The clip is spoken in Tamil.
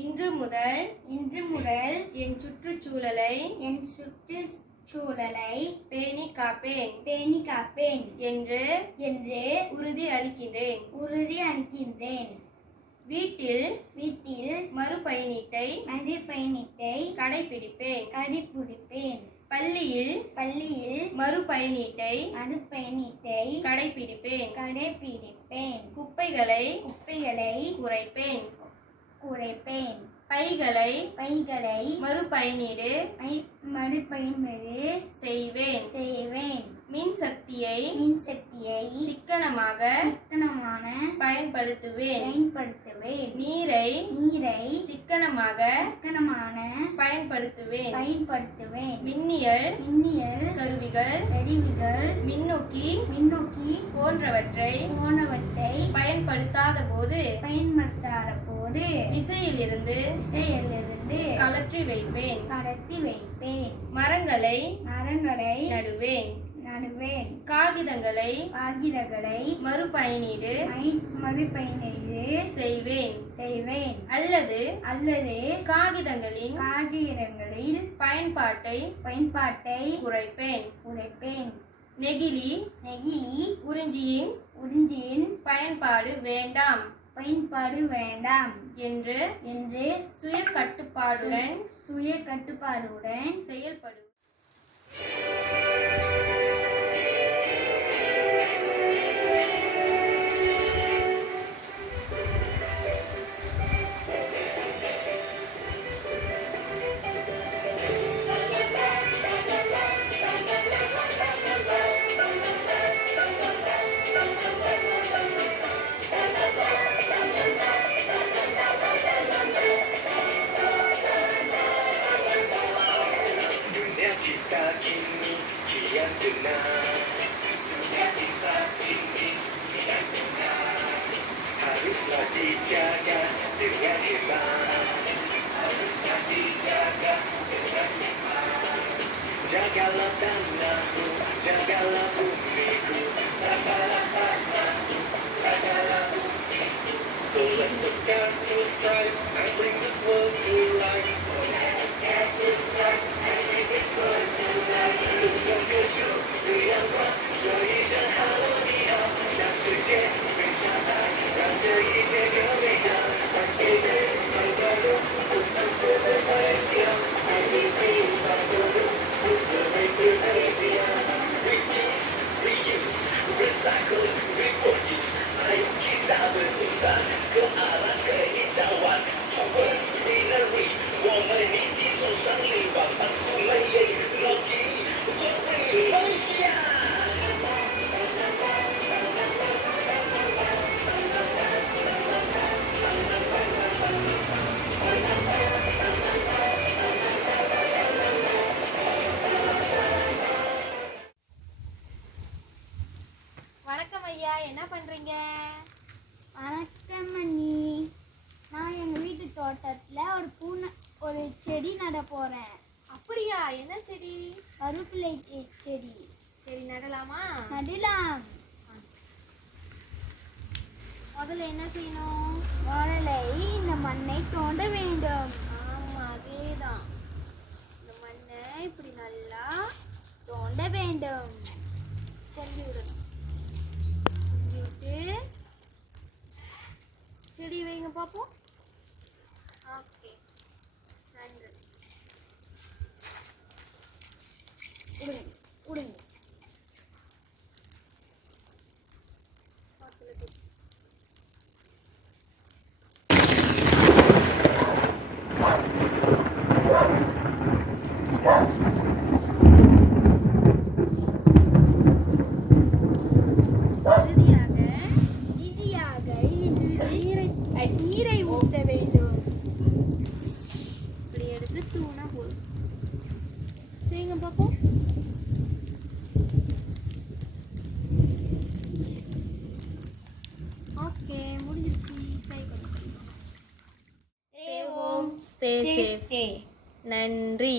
இன்று முதல் என் சுற்றுச்சூழலை பேணி காப்பேன் என்று உறுதி அளிக்கின்றேன். வீட்டில் மறுபயணீட்டை கடைபிடிப்பேன். பள்ளியில் மறுபயணீட்டை கடைபிடிப்பேன். குப்பைகளை குறைப்பேன். பைகளை மறுபயனீடு செய்வேன். மின்சக்தியை சிக்கனமாக பயன்படுத்துவேன். நீரை சிக்கனமாக பயன்படுத்துவேன். மின்னியல் கருவிகள் மின்னோக்கி போன்றவற்றை பயன்படுத்தாத போது விசையிலிருந்து கலற்றி வைப்பேன். மரங்களை நடுவேன். காகிதங்களை மறுபயனீடு செய்வேன். அல்லது காகிதங்களின் பயன்பாட்டை குறைப்பேன். நெகிழி உறிஞ்சியின் பயன்பாடு வேண்டாம் என்று சுய கட்டுப்பாடுடன் செயல்படும். Haruslah dijaga dengan hebat. Jagalah tanahku, jagalah bumiku, jagalah bumiku. So let the sky to strive and bring this world to life. Recycle, reproduce, ayo kita berusaha ke arah kehijauan. Towards greenery, 我们一起手上力把把sungai lagi beri Malaysia. வணக்கம் ஐயா, என்ன பண்றீங்க? வணக்கம் அண்ணி. நான் எங்கள் வீட்டு தோட்டத்தில் ஒரு செடி நட போகிறேன். அப்படியா? என்ன செடி? கருவேப்பிலை செடி. சரி, நடலாமா? நடலாம். முதல்ல என்ன செய்யணும்? முதலை இந்த மண்ணை தோண்ட வேண்டும். ஆமா, அதேதான். இந்த மண்ணை இப்படி நல்லா தோண்ட வேண்டும். கொண்டு விடணும். விட்டு செடி வைங்க பார்ப்போம். ஓகே, நன்றி. விடுங்க. இறுதியாக நீரை ஊற்ற வேண்டும். இப்படி எடுத்து தூணா போதும். செய்யுங்க பார்ப்போம். ஓகே, முடிஞ்சிருச்சு. ட்ரை பண்ணுங்க. Stay home, stay safe. நன்றி.